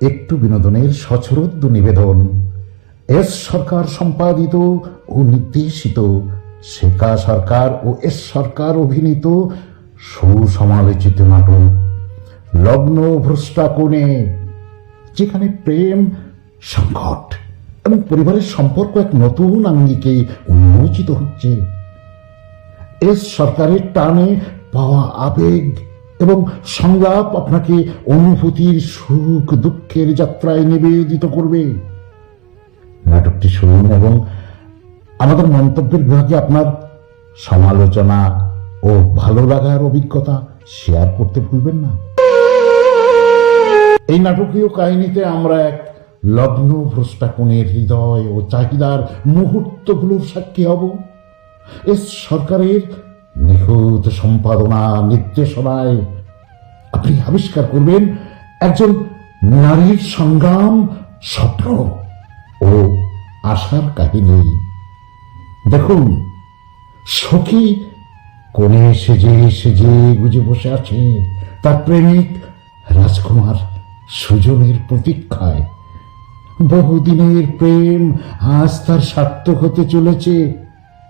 একটু বিনোদনের সচরোদ্দ নিবেদন। এস সরকার সম্পাদিত ও নির্দেশিত, শেখা সরকার ও এস সরকার অভিনীত সুসমালোচিত নাটক, লগ্ন ভ্রষ্টা কোণে, যেখানে প্রেম, সংকট এবং পরিবারের সম্পর্ক এক নতুন আঙ্গিকে উন্মোচিত হচ্ছে। এস সরকারের টানে পাওয়া আবেগ এবং সংলাপ আপনাকে অনুভূতির সুখ, দুঃখের যাত্রায় নিবেদিত করবে। নাটকটি শুনুন এবং আমাদের মন্তব্যের বিভাগে আপনার সমালোচনা ও ভালো লাগার অভিজ্ঞতা শেয়ার করতে ভুলবেন না। এই নাটকীয় কাহিনীতে আমরা এক লগ্ন ভ্রষ্টাকোণের হৃদয় ও চাহিদার মুহূর্তগুলোর সাক্ষী হব। এস সরকারের নিখুঁত সম্পাদনা, নির্দেশনায় আপনি আবিষ্কার করবেন একজন নারীর সংগ্রাম, স্বপ্ন ও আশার কাহিনী। দেখুন, সখী কোণে সেজে সেজে গুজে বসে আছে। তার প্রেমিক রাজকুমার সুজনের প্রতীক্ষায়। বহুদিনের প্রেম আজ তার সার্থক হতে চলেছে।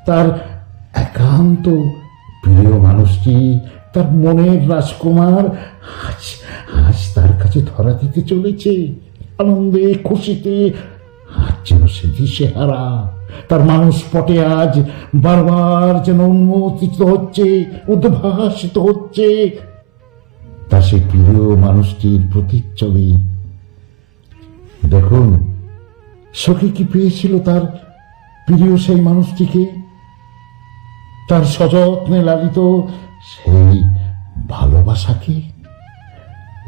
তার একান্ত প্রিয় মানুষটি, তার মনের রাজকুমার আজ আজ তার কাছে ধরা দিতে চলেছে। আনন্দে, খুশিতে আজ যেন সে দিশেহারা। তার মানুষ পটে আজ বারবার যেন উন্মোচিত হচ্ছে, উদ্ভাসিত হচ্ছে। তা সে প্রিয় মানুষটির প্রতিচ্ছবি। দেখুন, সখী কি পেয়েছিল তার প্রিয় সেই মানুষটিকে? তার সযত্নে লালিত, সেই ভালোবাসাকে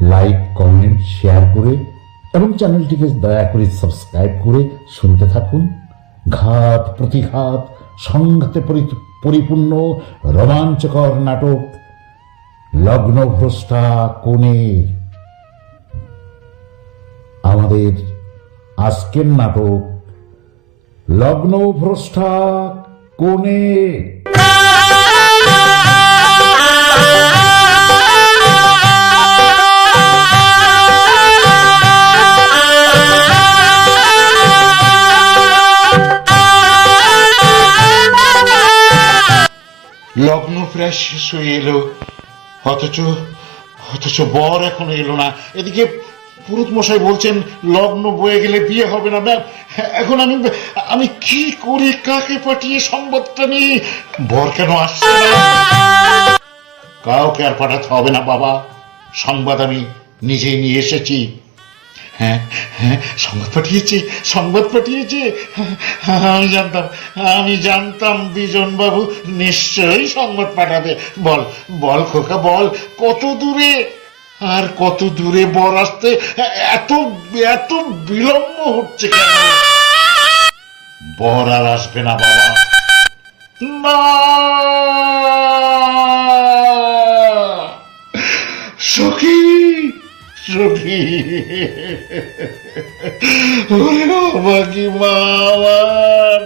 লাইক কমেন্ট শেয়ার করে এবং চ্যানেলটিকে দয়া করে সাবস্ক্রাইব করে শুনতে থাকুন। ঘাত প্রতিঘাত, সংঘাতে পরি- পরিপূর্ণ রোমাঞ্চকর নাটক লগ্নভ্রষ্টা কোণে। আমাদের আজকের নাটক লগ্নভ্রষ্টা কোণে। লগ্ন প্রায় শেষ হয়ে এলো। অথচ অথচ বর এখনও এলো না। এদিকে পুরুত মশাই বলছেন, লগ্ন বয়ে গেলে বিয়ে হবে না, ম্যাম। এখন আমি আমি কি করে, কাকে পাঠিয়ে নিই? বর কেন আসছে কাউকে আর পাঠাতে হবে না, বাবা। সংবাদ আমি নিজেই নিয়ে এসেছি। হ্যাঁ হ্যাঁ সংবাদ পাঠিয়েছে সংবাদ পাঠিয়েছে। আমি জানতাম আমি জানতাম বিজন বাবু নিশ্চয়ই সংবাদ পাঠাবে। বল বল খোকা, বল, কত দূরে? আর কত দূরে বর আসতে, এত এত বিলম্ব হচ্ছে কেন? বর আর আসবে না, বাবা। না! সখী সখী। ওরে বাকি মা আমার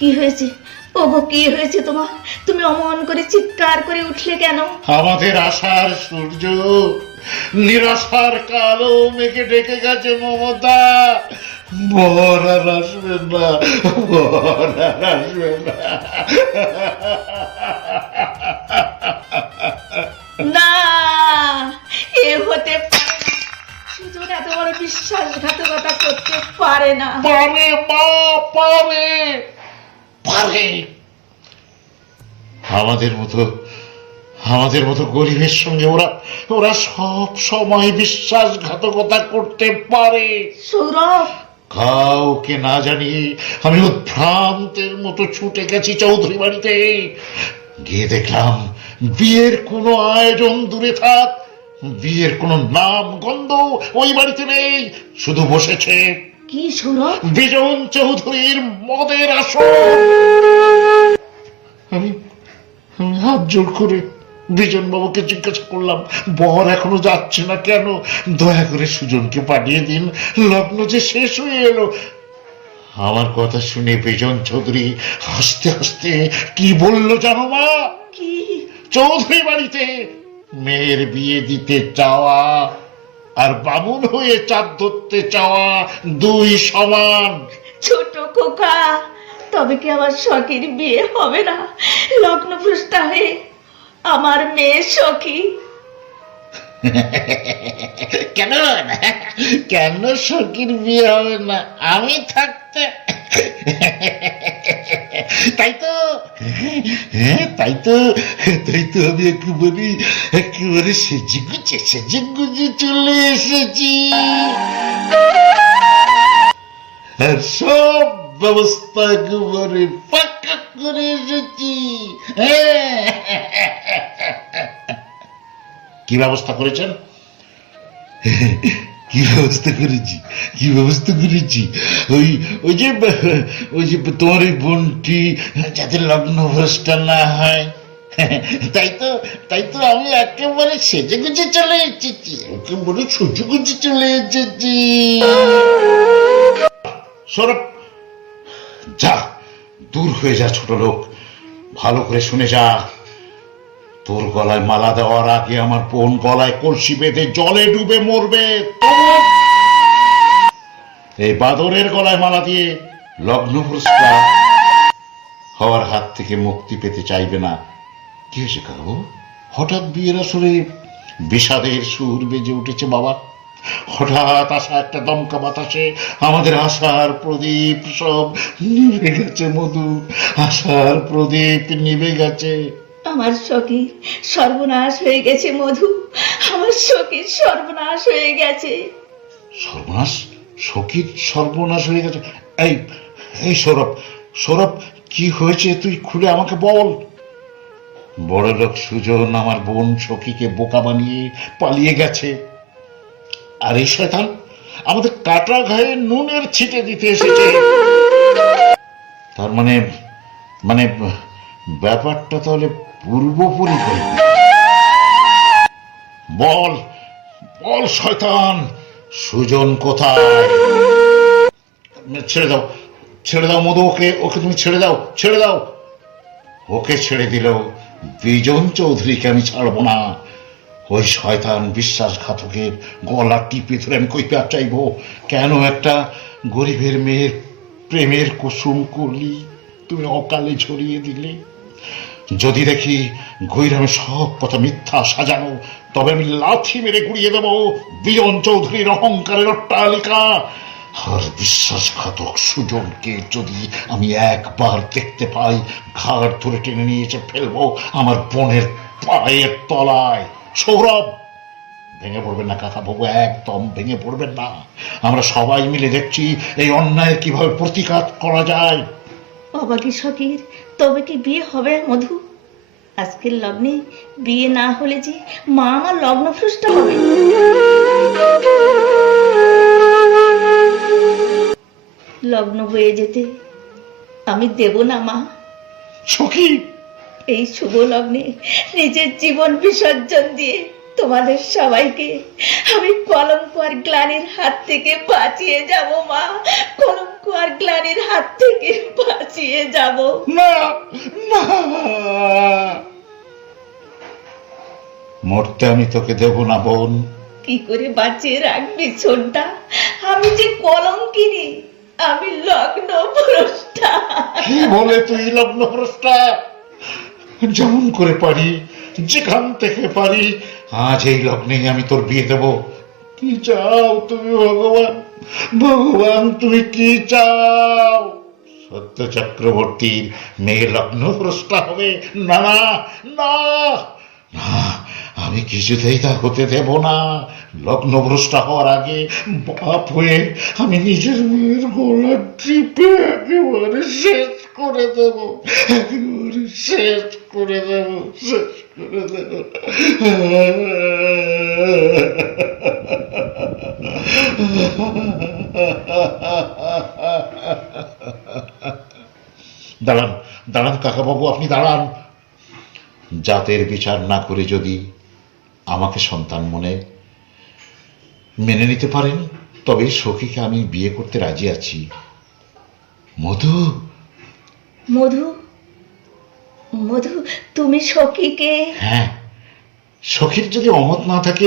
কি হয়েছে? ওগো কি হয়েছে তোমার? তুমি অমন করে চিৎকার করে উঠলে কেন? আমাদের আশার সূর্য নিরাশার কালো মেঘে ডেকে গেছে মমতা। বর আর না বর আর না। না এ হতে সুজন এত বড় বিশ্বাসঘাতকতা করতে পারে না। পারে মা পারে পারে। আমাদের মতো আমাদের মতো গরিবের সঙ্গে ওরা ওরা সব সময় বিশ্বাসঘাতকতা করতে পারে। সৌরভ! কাউকে না জানিয়ে আমি উদ্ভ্রান্তের মতো ছুটে গেছি চৌধুরী বাড়িতে। গিয়ে দেখলাম বিয়ের কোনো আয়োজন দূরে থাক বিয়ের কোনো নাম গন্ধ ওই বাড়িতে নেই শুধু বসেছে কি বিজন চৌধুরীর মদের আসর। আমি হাত জোর করে বিজন বাবুকে জিজ্ঞাসা করলাম বর এখনও যাচ্ছে না কেন? দয়া করে সুজনকে পাঠিয়ে দিন লগ্ন যে শেষ হয়ে এলো। আমার কথা শুনে বিজন চৌধুরী হাসতে হাসতে কি বলল জানো মা? কি? চৌধুরী বাড়িতে মেয়ের বিয়ে দিতে চাওয়া আর বামুন হয়ে চাঁদ ধরতে চাওয়া দুই সমান। ছোট খোকা তবে কি আমার শখের বিয়ে হবে না? লগ্ন ভ্রষ্টা হয়ে আমার মেয়ে সখী। কেন? কেন সখীর বিয়ে হবে না? আমি থাকতে তাই তো হ্যাঁ তাই তো তাই তো আমি একেবারে একেবারে সেজে গুজে সেজে গুজে চলে এসেছি আর সব ব্যবস্থা একেবারে পাকা করে এসেছি কি ব্যবস্থা করেছেন কি ব্যবস্থা করেছি কি ব্যবস্থা করেছি ওই ওই যে ওই যে তোমার ওই বোনটি যাতে লগ্ন ভ্রষ্টা না হয়। তাই তো তাই তো আমি একেবারে সেজে গুজে চলে এসেছি। একেবারে সুজে গুজে চলে এসেছি। সৌরভ যা, দূর হয়ে যা ছোট লোক। ভালো করে শুনে যা। তোর গলায় মালা দেওয়ার আগে আমার বোন গলায় কলসি বেঁধে জলে ডুবে মরবে। এই বাদরের গলায় মালা দিয়ে লগ্ন ভ্রষ্টা হওয়ার হাত থেকে মুক্তি পেতে চাইবে না। কি হয়েছে কাকু হঠাৎ বিয়ের আসরে বিষাদের সুর বেজে উঠেছে বাবা হঠাৎ আসা একটা দমকা বাতাসে আমাদের আশার প্রদীপ সব নিভে গেছে মধু। আশার প্রদীপ নিভে গেছে। আমার সখী সর্বনাশ হয়ে গেছে, মধু। আমার সখীর সর্বনাশ হয়ে গেছে। সর্বনাশ? সখীর সর্বনাশ হয়ে গেছে? এই এই সৌরভ সৌরভ, কি হয়েছে তুই খুলে আমাকে বল। বড় লোক সুজন আমার বোন সখীকে বোকা বানিয়ে পালিয়ে গেছে। আর এই শয়তান, আমাদের কাটা ঘায়ে নুনের ছিটে দিতে এসেছে। তার মানে মানে ব্যাপারটা তাহলে পূর্ব পরিকল্পনা বল বল শয়তান, সুজন কোথায়? ছেড়ে দাও ছেড়ে দাও মধু, ওকে ওকে তুমি ছেড়ে দাও ছেড়ে দাও। ওকে ছেড়ে দিলেও বিজন চৌধুরীকে আমি ছাড়বো না। ওই শয়তান বিশ্বাসঘাতকের গলা টিপে ধরে আমি কই পেয়ার চাইব? কেন একটা গরিবের মেয়ের প্রেমের কুসুম করলি তুমি অকালে ছড়িয়ে দিলে। যদি দেখি গৈরামে সব কথা মিথ্যা সাজানো, তবে আমি লাথি মেরে গুড়িয়ে দেব বিজন চৌধুরীর অহংকারের অট্টালিকা। আর বিশ্বাসঘাতক সুজনকে যদি আমি একবার দেখতে পাই, ঘাড় ধরে টেনে নিয়ে এসে ফেলব আমার বোনের পায়ের তলায়। সৌরভ! ভেঙে পড়বেন না কাকা বাবু, একদম ভেঙে পড়বেন না। আমরা সবাই মিলে দেখছি এই অন্যায়ের কীভাবে প্রতিকার করা যায়। বাবা কি সখীর তবে কি বিয়ে হবে মধু? আজকের লগ্নে বিয়ে না হলে যে মা আমার লগ্ন ভ্রষ্ট হবে। লগ্ন হয়ে যেতে আমি দেব না মা। সখী! এই শুভ লগ্নে নিজের জীবন বিসর্জন দিয়ে তোমাদের সবাইকে আমি কলঙ্ক আর গ্লানির হাত থেকে বাঁচিয়ে যাব মা। কলঙ্ক আর গ্লানির হাত থেকে বাঁচিয়ে যাব। না না মরতে আমি তোকে দেব না বোন। কি করে বাঁচিয়ে রাখবি ছোটটা আমি যে কলঙ্কিনী আমি লগ্ন ভ্রষ্টা। কি বলে তুই লগ্ন ভ্রষ্টা? যেমন করে পারি যেখান থেকে পারি আজ এই লগ্নে আমি তোর বিয়ে দেব। কি চাও তুমি, ভগবান? ভগবান, তুমি কি চাও? সত্য চক্রবর্তীর মেয়ে লগ্ন প্রস্তা হবে। না না না না, আমি কিছুতেই তা হতে দেব না। লগ্ন ভ্রষ্টা হওয়ার আগে বাপ হয়ে আমি নিজের মেয়ের গলা টিপে একেবারে শেষ করে দেব, একেবারে শেষ করে দেব, শেষ করে দেব। দাঁড়ান দাঁড়ান কাকাবাবু, আপনি দাঁড়ান। জাতের বিচার না করে যদি আমাকে সন্তান মনে মেনে নিতে পারেন তবে সখীকে আমি বিয়ে করতে রাজি আছি। মধু? মধু? মধু তুমি সখীকে? হ্যাঁ সখীর যদি অমত না থাকে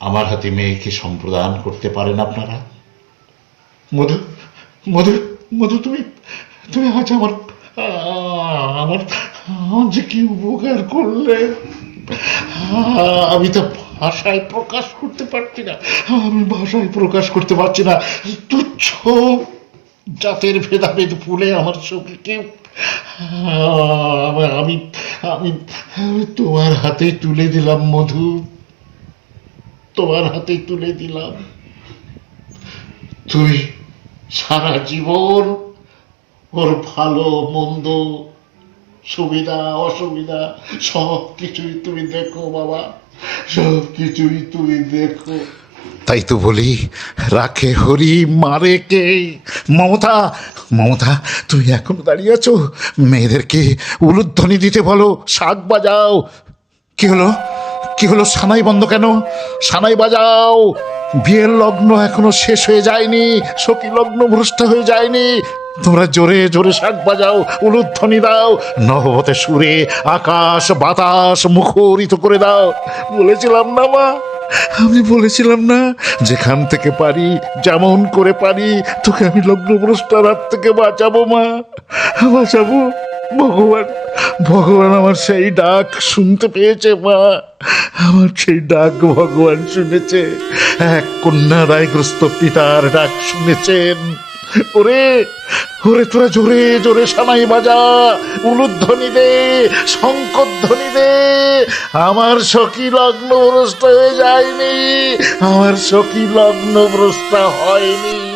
আমার হাতে মেয়েকে সম্প্রদান করতে পারেন আপনারা। মধু মধু মধু তুমি তুমি আজ আমার আমার যে কি উপকার করলে আমি তো ভাষায় প্রকাশ করতে পারছি না। আমি ভাষায় প্রকাশ করতে পারছি না। তুচ্ছ জাতের ভেদাভেদ ভুলে আমার আ- আমি আমি আমি তোমার হাতে তুলে দিলাম মধু। তোমার হাতে তুলে দিলাম। তুই সারা জীবন ওর ভালো, মন্দ, সুবিধা, অসুবিধা সব কিছুই তুমি দেখো, বাবা। সব কিছুই তুমি দেখো। তাই তো বলি, রাখে হরি, মারে কে? মমতা মমতা তুই এখনও দাঁড়িয়ে আছো? মেয়েদেরকে উলুধ্বনি দিতে বলো, শাক বাজাও। কি হলো? কি হলো সানাই বন্ধ কেন? সানাই বাজাও। বিয়ের লগ্ন এখনও শেষ হয়ে যায়নি। সখী লগ্ন ভ্রষ্ট হয়ে যায়নি। তোমরা জোরে জোরে শাক বাজাও, উলুধ্বনি দাও নহবতে সুরে আকাশ বাতাস মুখরিত করে দাও। বলেছিলাম না মা, আমি বলেছিলাম না, যেখান থেকে পারি, যেমন করে পারি, তোকে আমি লগ্নভ্রষ্টার হাত থেকে বাঁচাবো মা, বাঁচাবো। ভগবান ভগবান আমার সেই ডাক শুনতে পেয়েছে, মা। আমার সেই ডাক ভগবান শুনেছে। এক কন্যা রায়গ্রস্ত পিতার ডাক শুনেছেন। ওরে ওরে তোরা জোরে জোরে সানাই বাজা, উলুধ্বনি দে শঙ্করধ্বনি দে। আমার সখী লগ্ন ভ্রষ্ট হয়ে যায়নি, আমার সখী লগ্ন হয়নি।